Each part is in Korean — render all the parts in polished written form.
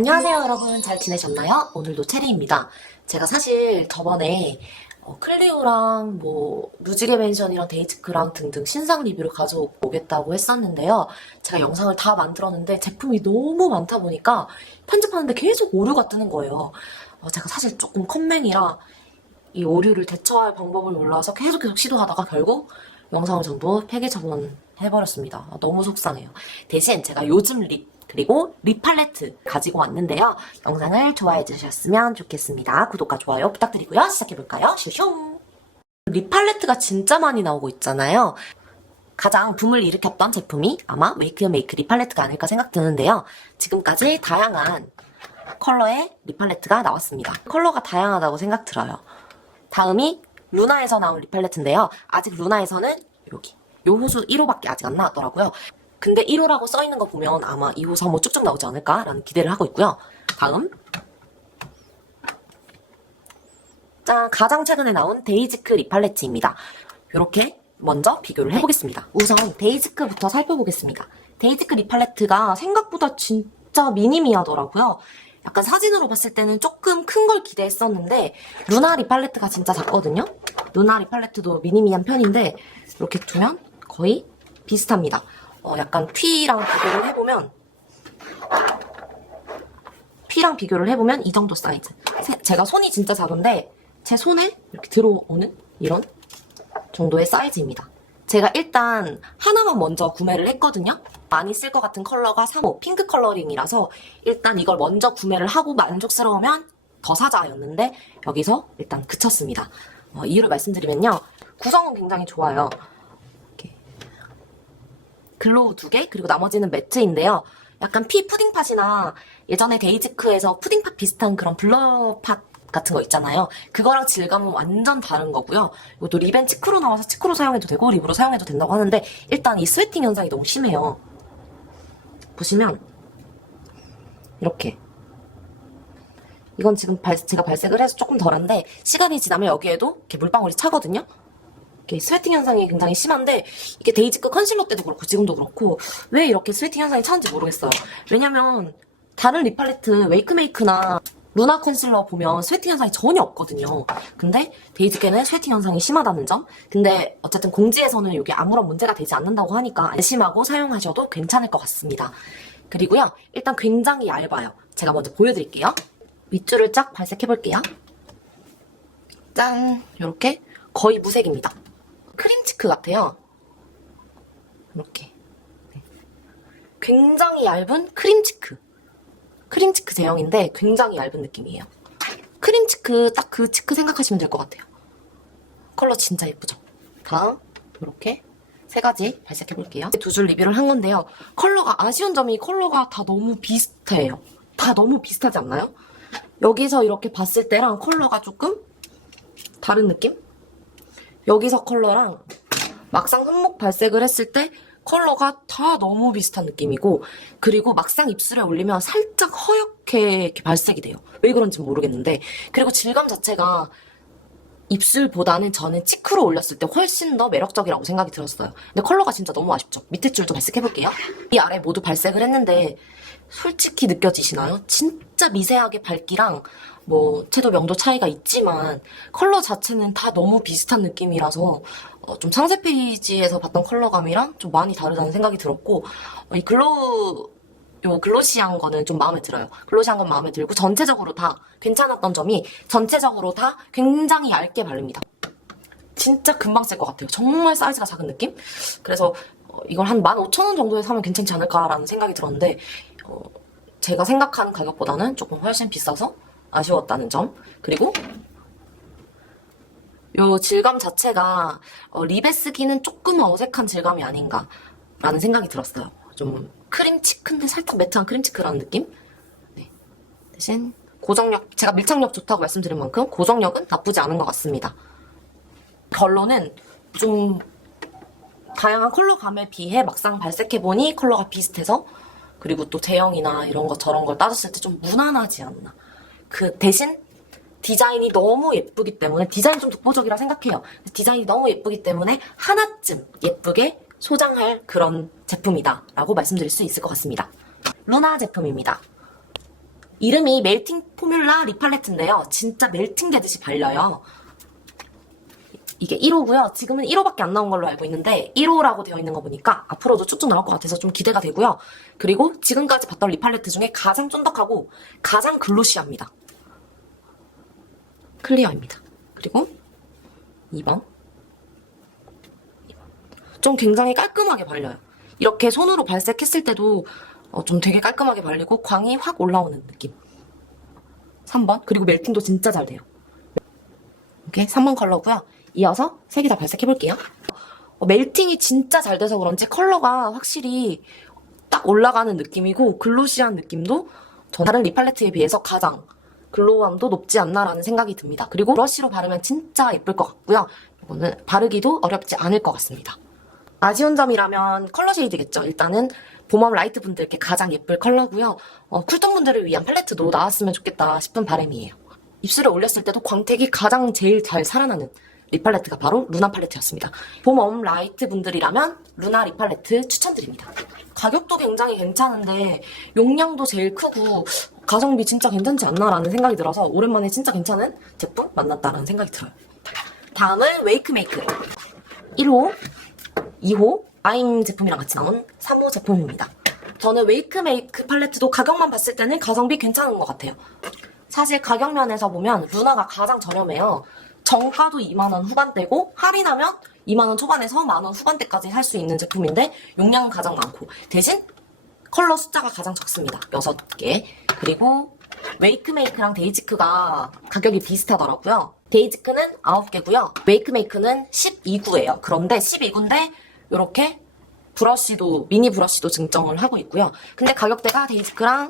안녕하세요 여러분, 잘 지내셨나요? 오늘도 체리입니다. 제가 사실 저번에 클리오랑 뮤직의 맨션이랑 데이트크랑 등등 신상 리뷰를 가져오겠다고 했었는데요. 제가 영상을 다 만들었는데 제품이 너무 많다 보니까 편집하는데 계속 오류가 뜨는 거예요. 제가 사실 조금 컴맹이라 이 오류를 대처할 방법을 몰라서 계속 시도하다가 결국 영상을 전부 폐기 처분해버렸습니다. 너무 속상해요. 대신 제가 요즘 립 그리고 립 팔레트 가지고 왔는데요. 영상을 좋아해 주셨으면 좋겠습니다. 구독과 좋아요 부탁드리고요. 시작해볼까요? 슝슝! 립 팔레트가 진짜 많이 나오고 있잖아요. 가장 붐을 일으켰던 제품이 아마 메이크 메이크 립 팔레트가 아닐까 생각드는데요. 지금까지 다양한 컬러의 립 팔레트가 나왔습니다. 컬러가 다양하다고 생각 들어요. 다음이 루나에서 나온 립 팔레트인데요. 아직 루나에서는 여기 요 호수 1호밖에 아직 안 나왔더라고요. 근데 1호라고 써있는 거 보면 아마 2호, 3호 쭉쭉 나오지 않을까라는 기대를 하고 있고요. 다음 짠! 가장 최근에 나온 데이지크 립 팔레트입니다. 이렇게 먼저 비교를 해보겠습니다. 우선 데이지크부터 살펴보겠습니다. 데이지크 립 팔레트가 생각보다 진짜 미니미하더라고요. 약간 사진으로 봤을 때는 조금 큰 걸 기대했었는데 루나 립 팔레트가 진짜 작거든요. 루나 립 팔레트도 미니미한 편인데 이렇게 두면 거의 비슷합니다. 약간 P랑 비교를 해보면 이 정도 사이즈. 제가 손이 진짜 작은데 제 손에 이렇게 들어오는 이런 정도의 사이즈입니다. 제가 일단 하나만 먼저 구매를 했거든요. 많이 쓸 것 같은 컬러가 3호 핑크 컬러링이라서 일단 이걸 먼저 구매를 하고 만족스러우면 더 사자였는데 여기서 일단 그쳤습니다. 이유를 말씀드리면요. 구성은 굉장히 좋아요. 글로우 2개, 그리고 나머지는 매트인데요. 약간 피 푸딩팟이나 예전에 데이지크에서 푸딩팟 비슷한 그런 블러팟 같은 거 있잖아요. 그거랑 질감은 완전 다른 거고요. 이것도 립앤 치크로 나와서 치크로 사용해도 되고 립으로 사용해도 된다고 하는데 일단 이 스웨팅 현상이 너무 심해요. 보시면 이렇게 이건 지금 제가 발색을 해서 조금 덜한데 시간이 지나면 여기에도 이렇게 물방울이 차거든요. 스웨팅 현상이 굉장히 심한데 이게 데이지크 컨실러 때도 그렇고 지금도 그렇고 왜 이렇게 스웨팅 현상이 차는지 모르겠어요. 왜냐면 다른 립 팔레트 웨이크메이크나 루나 컨실러 보면 스웨팅 현상이 전혀 없거든요. 근데 데이지크는 스웨팅 현상이 심하다는 점. 근데 어쨌든 공지에서는 이게 아무런 문제가 되지 않는다고 하니까 안심하고 사용하셔도 괜찮을 것 같습니다. 그리고요, 일단 굉장히 얇아요. 제가 먼저 보여드릴게요. 밑줄을 쫙 발색해볼게요. 짠! 이렇게 거의 무색입니다. 크림치크 같아요. 이렇게 굉장히 얇은 크림치크 제형인데 굉장히 얇은 느낌이에요. 크림치크 딱 그 치크 생각하시면 될 것 같아요. 컬러 진짜 예쁘죠? 다음 이렇게 세 가지 발색해볼게요. 두 줄 리뷰를 한 건데요. 컬러가 아쉬운 점이 컬러가 다 너무 비슷해요. 다 너무 비슷하지 않나요? 여기서 이렇게 봤을 때랑 컬러가 조금 다른 느낌? 여기서 컬러랑 막상 손목 발색을 했을 때 컬러가 다 너무 비슷한 느낌이고 그리고 막상 입술에 올리면 살짝 허옇게 이렇게 발색이 돼요. 왜 그런지 모르겠는데 그리고 질감 자체가 입술보다는 저는 치크로 올렸을 때 훨씬 더 매력적이라고 생각이 들었어요. 근데 컬러가 진짜 너무 아쉽죠. 밑에 줄도 발색해볼게요. 이 아래 모두 발색을 했는데 솔직히 느껴지시나요? 진짜 미세하게 밝기랑 채도 명도 차이가 있지만 컬러 자체는 다 너무 비슷한 느낌이라서 좀 상세 페이지에서 봤던 컬러감이랑 좀 많이 다르다는 생각이 들었고 이 글로시한 거는 좀 마음에 들어요. 글로시한 건 마음에 들고 전체적으로 다 괜찮았던 점이 전체적으로 다 굉장히 얇게 바릅니다. 진짜 금방 쓸 것 같아요. 정말 사이즈가 작은 느낌? 그래서 이걸 한 15,000원 정도에 사면 괜찮지 않을까라는 생각이 들었는데 제가 생각하는 가격보다는 조금 훨씬 비싸서 아쉬웠다는 점. 그리고 요 질감 자체가 립에 쓰기는 조금 어색한 질감이 아닌가라는 생각이 들었어요. 좀 크림치크인데 살짝 매트한 크림치크라는 느낌? 네. 대신 고정력, 제가 밀착력 좋다고 말씀드린 만큼 고정력은 나쁘지 않은 것 같습니다. 결론은 좀 다양한 컬러감에 비해 막상 발색해보니 컬러가 비슷해서 그리고 또 제형이나 이런 거 저런 걸 따졌을 때 좀 무난하지 않나. 그 대신 디자인이 너무 예쁘기 때문에 디자인 좀 독보적이라 생각해요. 디자인이 너무 예쁘기 때문에 하나쯤 예쁘게 소장할 그런 제품이다 라고 말씀드릴 수 있을 것 같습니다. 루나 제품입니다. 이름이 멜팅 포뮬라 립 팔레트인데요. 진짜 멜팅 되듯이 발려요. 이게 1호고요. 지금은 1호밖에 안 나온 걸로 알고 있는데 1호라고 되어 있는 거 보니까 앞으로도 쭉쭉 나올 것 같아서 좀 기대가 되고요. 그리고 지금까지 봤던 립 팔레트 중에 가장 쫀득하고 가장 글로시합니다. 클리어입니다. 그리고 2번. 좀 굉장히 깔끔하게 발려요. 이렇게 손으로 발색했을 때도 좀 되게 깔끔하게 발리고 광이 확 올라오는 느낌. 3번. 그리고 멜팅도 진짜 잘 돼요. 이렇게 3번 컬러고요. 이어서 3개 다 발색해볼게요. 멜팅이 진짜 잘 돼서 그런지 컬러가 확실히 딱 올라가는 느낌이고 글로시한 느낌도 다른 립 팔레트에 비해서 가장 글로우함도 높지 않나라는 생각이 듭니다. 그리고 브러쉬로 바르면 진짜 예쁠 것 같고요. 이거는 바르기도 어렵지 않을 것 같습니다. 아쉬운 점이라면 컬러 쉐이드겠죠. 일단은 봄웜 라이트 분들께 가장 예쁠 컬러고요. 쿨톤 분들을 위한 팔레트도 나왔으면 좋겠다 싶은 바람이에요. 입술에 올렸을 때도 광택이 가장 제일 잘 살아나는 립 팔레트가 바로 루나 팔레트였습니다. 봄웜 라이트 분들이라면 루나 립 팔레트 추천드립니다. 가격도 굉장히 괜찮은데 용량도 제일 크고 가성비 진짜 괜찮지 않나라는 생각이 들어서 오랜만에 진짜 괜찮은 제품 만났다라는 생각이 들어요. 다음은 웨이크메이크 1호, 2호 라임 제품이랑 같이 나온 3호 제품입니다. 저는 웨이크메이크 팔레트도 가격만 봤을 때는 가성비 괜찮은 것 같아요. 사실 가격 면에서 보면 루나가 가장 저렴해요. 정가도 2만원 후반대고 할인하면 2만원 초반에서 만원 후반대까지 살 수 있는 제품인데 용량은 가장 많고 대신 컬러 숫자가 가장 적습니다. 6개. 그리고 웨이크메이크랑 데이지크가 가격이 비슷하더라고요. 데이지크는 9개고요. 웨이크메이크는 12구예요. 그런데 12구인데 이렇게 브러쉬도 미니 브러쉬도 증정을 하고 있고요. 근데 가격대가 데이지크랑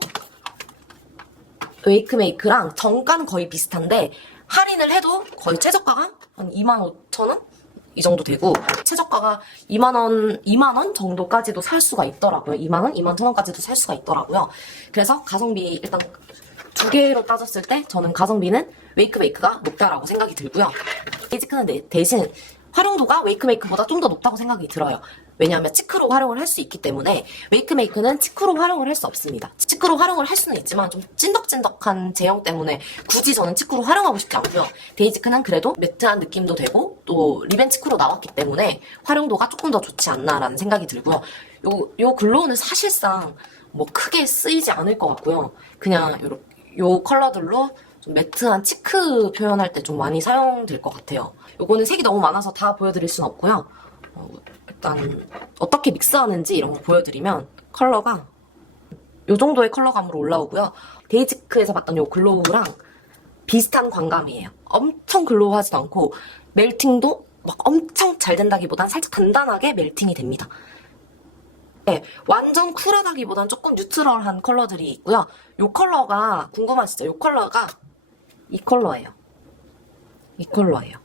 웨이크메이크랑 정가는 거의 비슷한데 할인을 해도 거의 최저가가 한 25,000원? 이 정도 되고 최저가가 2만원 정도까지도 살 수가 있더라고요. 2만원? 21,000원까지도 살 수가 있더라고요. 그래서 가성비 일단 두 개로 따졌을 때 저는 가성비는 웨이크메이크가 높다라고 생각이 들고요. 데이지크는 대신 활용도가 웨이크메이크보다 좀 더 높다고 생각이 들어요. 왜냐하면 치크로 활용을 할 수 있기 때문에 웨이크메이크는 치크로 활용을 할 수 없습니다. 치크로 활용을 할 수는 있지만 좀 찐덕찐덕한 제형 때문에 굳이 저는 치크로 활용하고 싶지 않고요. 데이지크는 그래도 매트한 느낌도 되고 또 립앤 치크로 나왔기 때문에 활용도가 조금 더 좋지 않나라는 생각이 들고요. 요 글로우는 사실상 뭐 크게 쓰이지 않을 것 같고요. 그냥 요 컬러들로 좀 매트한 치크 표현할 때 좀 많이 사용될 것 같아요. 요거는 색이 너무 많아서 다 보여드릴 순 없고요. 일단 어떻게 믹스하는지 이런 거 보여드리면 컬러가 요 정도의 컬러감으로 올라오고요. 데이지크에서 봤던 요 글로우랑 비슷한 광감이에요. 엄청 글로우하지도 않고 멜팅도 막 엄청 잘 된다기보단 살짝 단단하게 멜팅이 됩니다. 네, 완전 쿨하다기보단 조금 뉴트럴한 컬러들이 있고요. 요 컬러가 궁금하시죠? 요 컬러가 이 컬러예요. 이 컬러예요.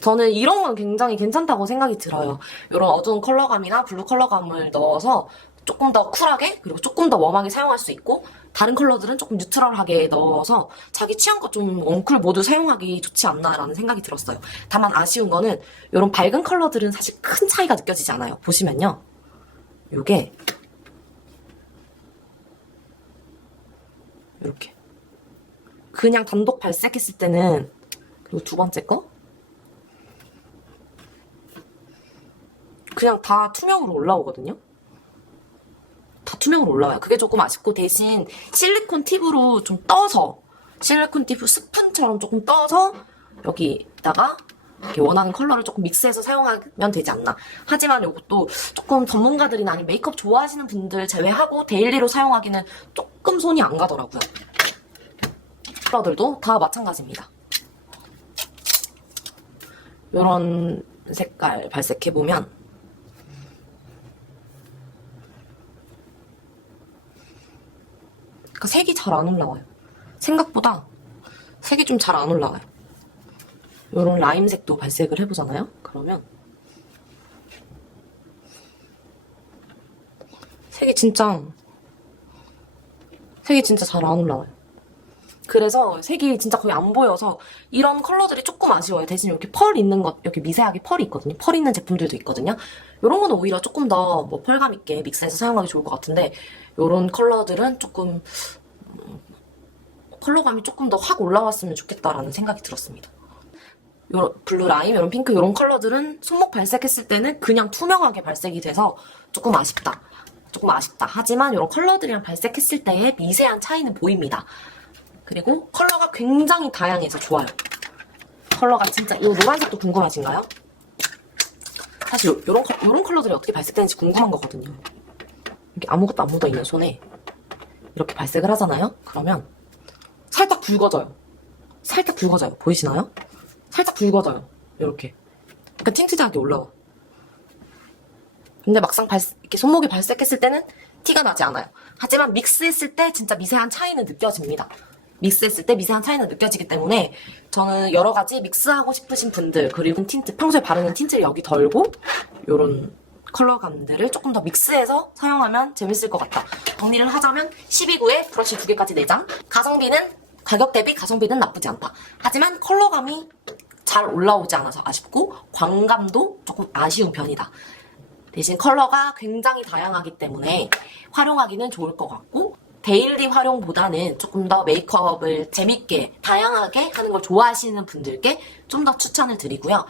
저는 이런 건 굉장히 괜찮다고 생각이 들어요. 이런 어두운 컬러감이나 블루 컬러감을 넣어서 조금 더 쿨하게 그리고 조금 더 웜하게 사용할 수 있고 다른 컬러들은 조금 뉴트럴하게 넣어서 자기 취향과 좀 웜쿨 모두 사용하기 좋지 않나라는 생각이 들었어요. 다만 아쉬운 거는 이런 밝은 컬러들은 사실 큰 차이가 느껴지지 않아요. 보시면요. 요게 이렇게 그냥 단독 발색했을 때는 그리고 두 번째 거 그냥 다 투명으로 올라오거든요. 다 투명으로 올라와요. 그게 조금 아쉽고 대신 실리콘 팁으로 좀 떠서 실리콘 팁 스푼처럼 조금 떠서 여기다가 이렇게 원하는 컬러를 조금 믹스해서 사용하면 되지 않나. 하지만 이것도 조금 전문가들이나 아니면 메이크업 좋아하시는 분들 제외하고 데일리로 사용하기는 조금 손이 안 가더라고요. 컬러들도 다 마찬가지입니다. 이런 색깔 발색해보면 색이 잘 안 올라와요. 생각보다 색이 좀 잘 안 올라와요. 요런 라임색도 발색을 해보잖아요? 그러면 색이 진짜 잘 안 올라와요. 그래서 색이 진짜 거의 안 보여서 이런 컬러들이 조금 아쉬워요. 대신 이렇게 펄 있는 것, 이렇게 미세하게 펄이 있거든요. 펄 있는 제품들도 있거든요. 이런 거는 오히려 조금 더 뭐 펄감 있게 믹스해서 사용하기 좋을 것 같은데 이런 컬러들은 조금 컬러감이 조금 더 확 올라왔으면 좋겠다라는 생각이 들었습니다. 요런 블루 라임, 요런 핑크, 요런 컬러들은 손목 발색했을 때는 그냥 투명하게 발색이 돼서 조금 아쉽다. 하지만 요런 컬러들이랑 발색했을 때의 미세한 차이는 보입니다. 그리고 컬러가 굉장히 다양해서 좋아요. 컬러가 진짜, 이 노란색도 궁금하신가요? 사실 요런 컬러들이 어떻게 발색되는지 궁금한 거거든요. 이렇게 아무것도 안 묻어있는 손에 이렇게 발색을 하잖아요? 그러면 살짝 붉어져요. 보이시나요? 살짝 붉어져요. 이렇게. 그러니까 틴트드하게 올라와. 근데 막상 이렇게 손목에 발색했을 때는 티가 나지 않아요. 하지만 믹스했을 때 진짜 미세한 차이는 느껴집니다. 믹스했을 때 미세한 차이는 느껴지기 때문에 저는 여러 가지 믹스하고 싶으신 분들, 그리고 틴트, 평소에 바르는 틴트를 여기 덜고 요런 컬러감들을 조금 더 믹스해서 사용하면 재밌을 것 같다. 정리를 하자면 12구에 브러쉬 2개까지 4장. 가격 대비 가성비는 나쁘지 않다. 하지만 컬러감이 잘 올라오지 않아서 아쉽고 광감도 조금 아쉬운 편이다. 대신 컬러가 굉장히 다양하기 때문에 활용하기는 좋을 것 같고 데일리 활용보다는 조금 더 메이크업을 재밌게 다양하게 하는 걸 좋아하시는 분들께 좀 더 추천을 드리고요.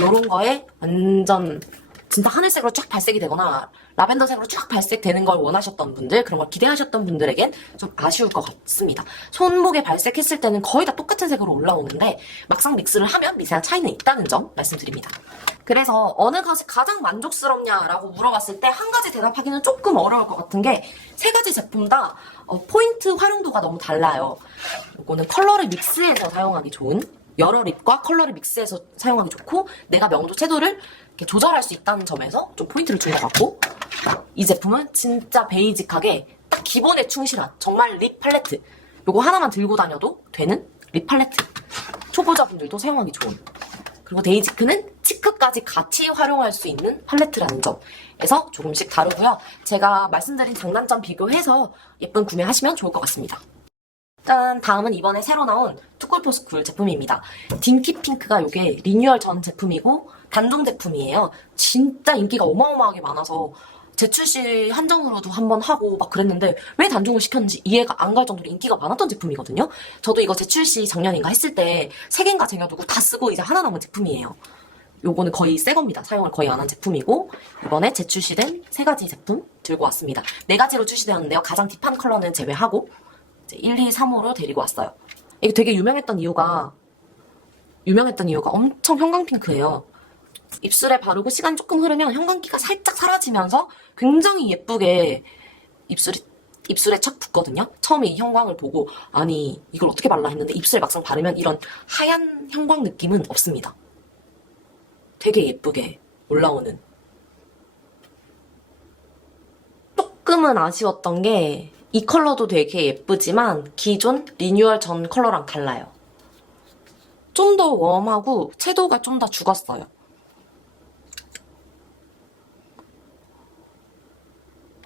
이런 거에 완전 진짜 하늘색으로 쫙 발색이 되거나 라벤더색으로 쫙 발색되는 걸 원하셨던 분들, 그런 걸 기대하셨던 분들에겐 좀 아쉬울 것 같습니다. 손목에 발색했을 때는 거의 다 똑같은 색으로 올라오는데 막상 믹스를 하면 미세한 차이는 있다는 점 말씀드립니다. 그래서 어느 것이 가장 만족스럽냐라고 물어봤을 때 한 가지 대답하기는 조금 어려울 것 같은 게 세 가지 제품 다 포인트 활용도가 너무 달라요. 이거는 컬러를 믹스해서 사용하기 좋은, 여러 립과 컬러를 믹스해서 사용하기 좋고 내가 명도 채도를 이렇게 조절할 수 있다는 점에서 좀 포인트를 준 것 같고, 이 제품은 진짜 베이직하게 딱 기본에 충실한 정말 립 팔레트, 요거 하나만 들고 다녀도 되는 립 팔레트, 초보자분들도 사용하기 좋은, 그리고 데이지크는 치크까지 같이 활용할 수 있는 팔레트라는 점에서 조금씩 다르고요. 제가 말씀드린 장단점 비교해서 예쁜 구매하시면 좋을 것 같습니다. 짠! 다음은 이번에 새로 나온 투쿨포스쿨 제품입니다. 딩키핑크가 이게 리뉴얼 전 제품이고 단종 제품이에요. 진짜 인기가 어마어마하게 많아서 재출시 한정으로도 한번 하고 막 그랬는데 왜 단종을 시켰는지 이해가 안 갈 정도로 인기가 많았던 제품이거든요. 저도 이거 재출시 작년인가 했을 때 3개인가 쟁여두고 다 쓰고 이제 하나 남은 제품이에요. 요거는 거의 새 겁니다. 사용을 거의 안 한 제품이고 이번에 재출시된 3가지 제품 들고 왔습니다. 4가지로 출시되었는데요. 가장 딥한 컬러는 제외하고 1, 2, 3호로 데리고 왔어요. 이게 되게 유명했던 이유가 엄청 형광핑크예요. 입술에 바르고 시간 조금 흐르면 형광기가 살짝 사라지면서 굉장히 예쁘게 입술에 착 붙거든요. 처음에 이 형광을 보고 아니 이걸 어떻게 발라 했는데 입술에 막상 바르면 이런 하얀 형광 느낌은 없습니다. 되게 예쁘게 올라오는. 조금은 아쉬웠던 게 이 컬러도 되게 예쁘지만 기존 리뉴얼 전 컬러랑 달라요. 좀 더 웜하고 채도가 좀 더 죽었어요.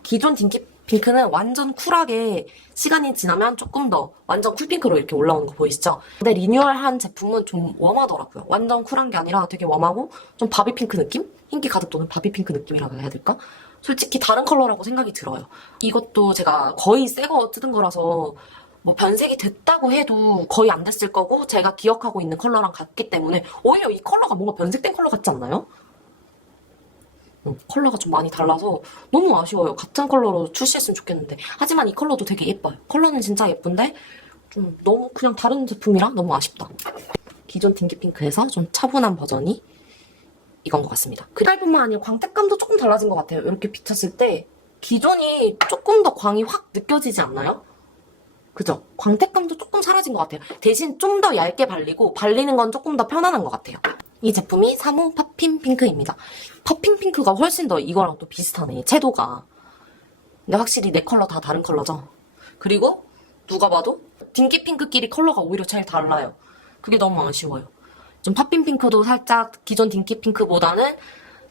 기존 딩키핑크는 완전 쿨하게 시간이 지나면 조금 더 완전 쿨핑크로 이렇게 올라오는 거 보이시죠? 근데 리뉴얼한 제품은 좀 웜하더라고요. 완전 쿨한 게 아니라 되게 웜하고 좀 바비핑크 느낌? 흰기 가득 도는 바비핑크 느낌이라고 해야 될까? 솔직히 다른 컬러라고 생각이 들어요. 이것도 제가 거의 새 거 뜯은 거라서 뭐 변색이 됐다고 해도 거의 안 됐을 거고 제가 기억하고 있는 컬러랑 같기 때문에 오히려 이 컬러가 뭔가 변색된 컬러 같지 않나요? 컬러가 좀 많이 달라서 너무 아쉬워요. 같은 컬러로 출시했으면 좋겠는데. 하지만 이 컬러도 되게 예뻐요. 컬러는 진짜 예쁜데 좀 너무 그냥 다른 제품이라 너무 아쉽다. 기존 딩키핑크에서 좀 차분한 버전이 이건 것 같습니다. 그날뿐만 아니라 광택감도 조금 달라진 것 같아요. 이렇게 비쳤을 때 기존이 조금 더 광이 확 느껴지지 않나요? 그죠? 광택감도 조금 사라진 것 같아요. 대신 좀 더 얇게 발리고 발리는 건 조금 더 편안한 것 같아요. 이 제품이 3호 팝핀 핑크입니다. 팝핀 핑크가 훨씬 더 이거랑 또 비슷하네, 채도가. 근데 확실히 네 컬러 다 다른 컬러죠. 그리고 누가 봐도 딩키 핑크끼리 컬러가 오히려 제일 달라요. 그게 너무 아쉬워요. 좀 팝핀 핑크도 살짝 기존 딩키 핑크보다는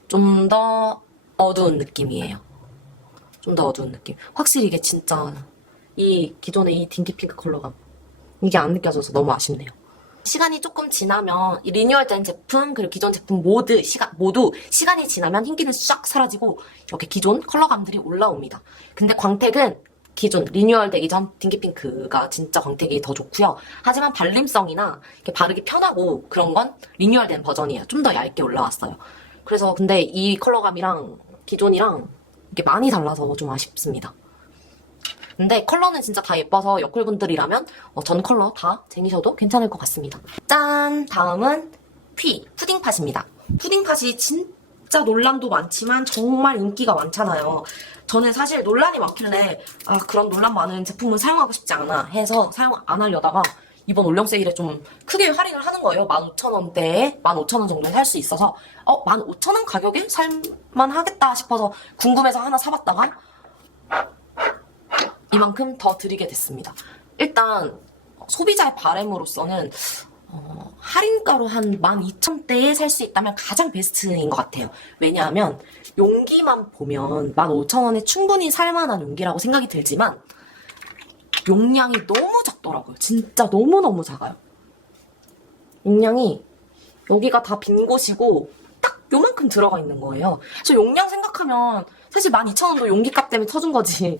좀 더 어두운 느낌이에요. 좀 더 어두운 느낌. 확실히 이게 진짜 이 기존의 이 딩키 핑크 컬러가 이게 안 느껴져서 너무 아쉽네요. 시간이 조금 지나면 이 리뉴얼된 제품 그리고 기존 제품 모두 시간이 지나면 흰기는 싹 사라지고 이렇게 기존 컬러감들이 올라옵니다. 근데 광택은 기존 리뉴얼 되기 전 딩기핑크가 진짜 광택이 더 좋고요. 하지만 발림성이나 이렇게 바르기 편하고 그런 건 리뉴얼된 버전이에요. 좀 더 얇게 올라왔어요. 그래서 근데 이 컬러감이랑 기존이랑 이게 많이 달라서 좀 아쉽습니다. 근데 컬러는 진짜 다 예뻐서 여쿨분들이라면 전 컬러 다 쟁이셔도 괜찮을 것 같습니다. 짠! 다음은 푸딩팟입니다. 푸딩팟이 진짜 논란도 많지만 정말 인기가 많잖아요. 저는 사실 논란이 많길래 그런 논란 많은 제품은 사용하고 싶지 않아 해서 사용 안 하려다가 이번 올영 세일에 좀 크게 할인을 하는 거예요. 15,000원대에 15,000원 정도에 살 수 있어서 15,000원 가격에 살만하겠다 싶어서 궁금해서 하나 사봤다가 이만큼 더 드리게 됐습니다. 일단 소비자의 바람으로서는 할인가로 한 12,000원대에 살 수 있다면 가장 베스트인 것 같아요. 왜냐하면 용기만 보면 15,000원에 충분히 살만한 용기라고 생각이 들지만 용량이 너무 작더라고요. 진짜 너무너무 작아요. 용량이 여기가 다 빈 곳이고 딱 요만큼 들어가 있는 거예요. 그래서 용량 생각하면 사실 12,000원도 용기값 때문에 쳐준 거지.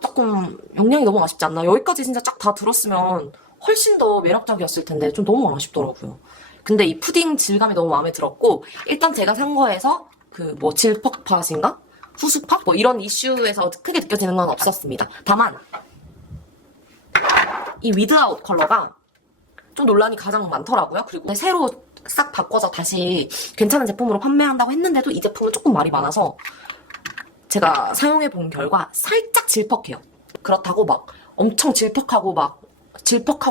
조금 용량이 너무 아쉽지 않나? 여기까지 진짜 쫙 다 들었으면 훨씬 더 매력적이었을 텐데 좀 너무 아쉽더라고요. 근데 이 푸딩 질감이 너무 마음에 들었고 일단 제가 산 거에서 질퍽팟인가? 후수팟? 이런 이슈에서 크게 느껴지는 건 없었습니다. 다만 이 위드아웃 컬러가 좀 논란이 가장 많더라고요. 그리고 새로 싹 바꿔서 다시 괜찮은 제품으로 판매한다고 했는데도 이 제품은 조금 말이 많아서 제가 사용해본 결과 살짝 질퍽해요. 그렇다고 엄청 질퍽하고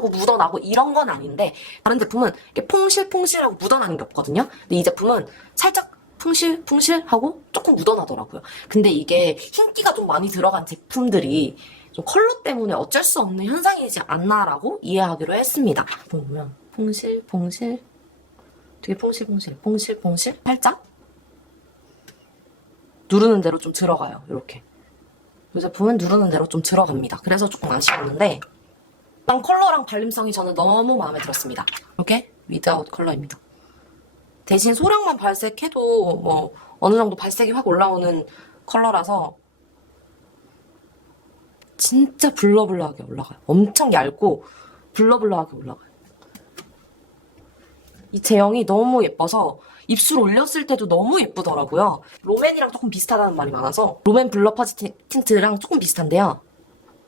묻어나고 이런 건 아닌데 다른 제품은 이렇게 퐁실퐁실하고 묻어나는 게 없거든요. 근데 이 제품은 살짝 퐁실퐁실하고 조금 묻어나더라고요. 근데 이게 흰기가 좀 많이 들어간 제품들이 좀 컬러 때문에 어쩔 수 없는 현상이지 않나라고 이해하기로 했습니다. 보면 퐁실퐁실 되게 퐁실퐁실 살짝 누르는 대로 좀 들어가요. 이렇게 이 제품은 누르는 대로 좀 들어갑니다. 그래서 조금 아쉬웠는데 일단 컬러랑 발림성이 저는 너무 마음에 들었습니다. 이렇게 위드아웃 컬러입니다. 대신 소량만 발색해도 어느 정도 발색이 확 올라오는 컬러라서 진짜 블러블러하게 올라가요. 엄청 얇고 블러블러하게 올라가요. 이 제형이 너무 예뻐서 입술 올렸을 때도 너무 예쁘더라고요. 롬앤이랑 조금 비슷하다는 말이 많아서 롬앤 블러퍼지 틴트랑 조금 비슷한데요.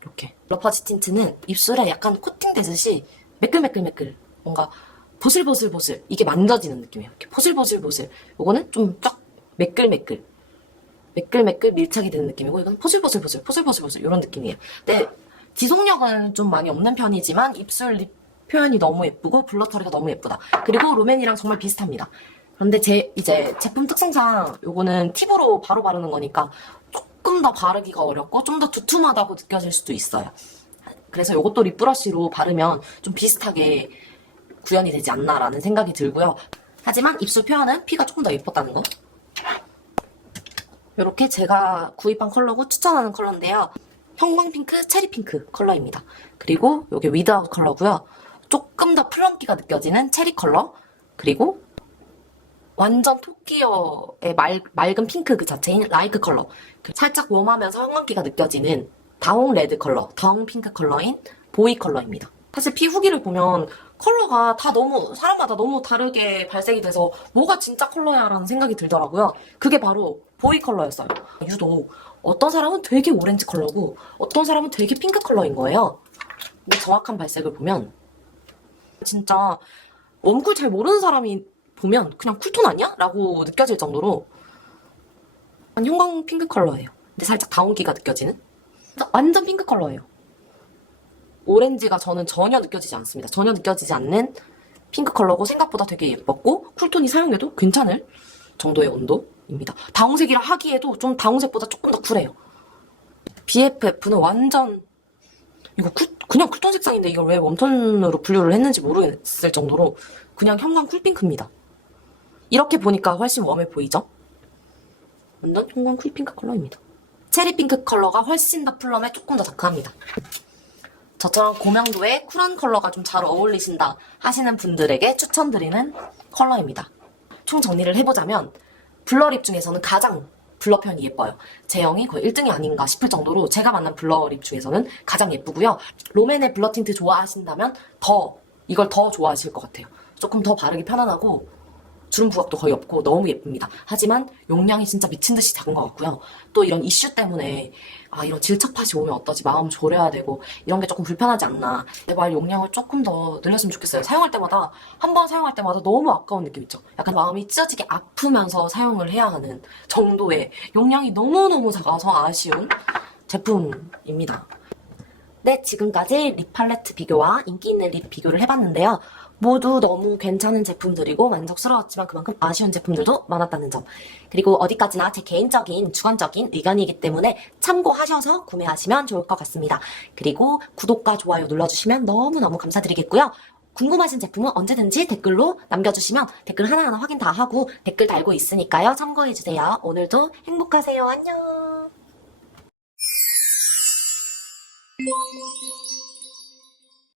이렇게 블러퍼지 틴트는 입술에 약간 코팅되듯이 매끌매끌매끌 뭔가 보슬보슬보슬 이게 만져지는 느낌이에요. 이렇게 보슬보슬보슬 요거는 좀 쫙 매끌매끌 밀착이 되는 느낌이고 이건 포슬포슬포슬 이런 느낌이에요. 근데 지속력은 좀 많이 없는 편이지만 입술 립 표현이 너무 예쁘고 블러 처리가 너무 예쁘다. 그리고 롬앤이랑 정말 비슷합니다. 그런데 이제 제품 특성상 요거는 팁으로 바로 바르는 거니까 조금 더 바르기가 어렵고 좀 더 두툼하다고 느껴질 수도 있어요. 그래서 요것도 립브러쉬로 바르면 좀 비슷하게 구현이 되지 않나라는 생각이 들고요. 하지만 입술 표현은 피가 조금 더 예뻤다는 거. 이렇게 제가 구입한 컬러고 추천하는 컬러인데요. 형광핑크, 체리핑크 컬러입니다. 그리고 이게 위드아웃 컬러고요. 조금 더 플럼기가 느껴지는 체리 컬러. 그리고 완전 토끼어의 맑은 핑크 그 자체인 라이크 컬러. 살짝 웜하면서 형광기가 느껴지는 다홍 레드 컬러, 다홍 핑크 컬러인 보이 컬러입니다. 사실 피 후기를 보면 컬러가 다 사람마다 너무 다르게 발색이 돼서 뭐가 진짜 컬러야 라는 생각이 들더라고요. 그게 바로 보이 컬러였어요. 유독 어떤 사람은 되게 오렌지 컬러고 어떤 사람은 되게 핑크 컬러인 거예요. 근데 정확한 발색을 보면 진짜 웜쿨 잘 모르는 사람이 보면 그냥 쿨톤 아니야? 라고 느껴질 정도로 형광 핑크 컬러예요. 근데 살짝 다운기가 느껴지는 완전 핑크 컬러예요. 오렌지가 저는 전혀 느껴지지 않습니다. 전혀 느껴지지 않는 핑크 컬러고 생각보다 되게 예뻤고 쿨톤이 사용해도 괜찮을 정도의 온도입니다. 다홍색이라 하기에도 좀 다홍색보다 조금 더 쿨해요. BFF는 완전 이거 그냥 쿨톤 색상인데 이걸 왜 웜톤으로 분류를 했는지 모르겠을 정도로 그냥 형광 쿨핑크입니다. 이렇게 보니까 훨씬 웜해 보이죠? 완전 형광 쿨핑크 컬러입니다. 체리핑크 컬러가 훨씬 더 플럼에 조금 더 다크합니다. 저처럼 고명도의 쿨한 컬러가 좀 잘 어울리신다 하시는 분들에게 추천드리는 컬러입니다. 총 정리를 해보자면 블러립 중에서는 가장 블러 표현이 예뻐요. 제형이 거의 1등이 아닌가 싶을 정도로 제가 만난 블러 립 중에서는 가장 예쁘고요. 롬앤의 블러 틴트 좋아하신다면 이걸 더 좋아하실 것 같아요. 조금 더 바르기 편안하고 주름 부각도 거의 없고 너무 예쁩니다. 하지만 용량이 진짜 미친 듯이 작은 것 같고요. 또 이런 이슈 때문에 이런 질척팟이 오면 어떠지? 마음 졸여야 되고 이런 게 조금 불편하지 않나. 제발 용량을 조금 더 늘렸으면 좋겠어요. 사용할 때마다 한 번 사용할 때마다 너무 아까운 느낌 있죠? 약간 마음이 찢어지게 아프면서 사용을 해야 하는 정도의 용량이 너무너무 작아서 아쉬운 제품입니다. 네, 지금까지 립 팔레트 비교와 인기 있는 립 비교를 해봤는데요. 모두 너무 괜찮은 제품들이고 만족스러웠지만 그만큼 아쉬운 제품들도 많았다는 점. 그리고 어디까지나 제 개인적인 주관적인 의견이기 때문에 참고하셔서 구매하시면 좋을 것 같습니다. 그리고 구독과 좋아요 눌러주시면 너무너무 감사드리겠고요. 궁금하신 제품은 언제든지 댓글로 남겨주시면 댓글 하나하나 확인 다 하고 댓글 달고 있으니까요. 참고해주세요. 오늘도 행복하세요. 안녕.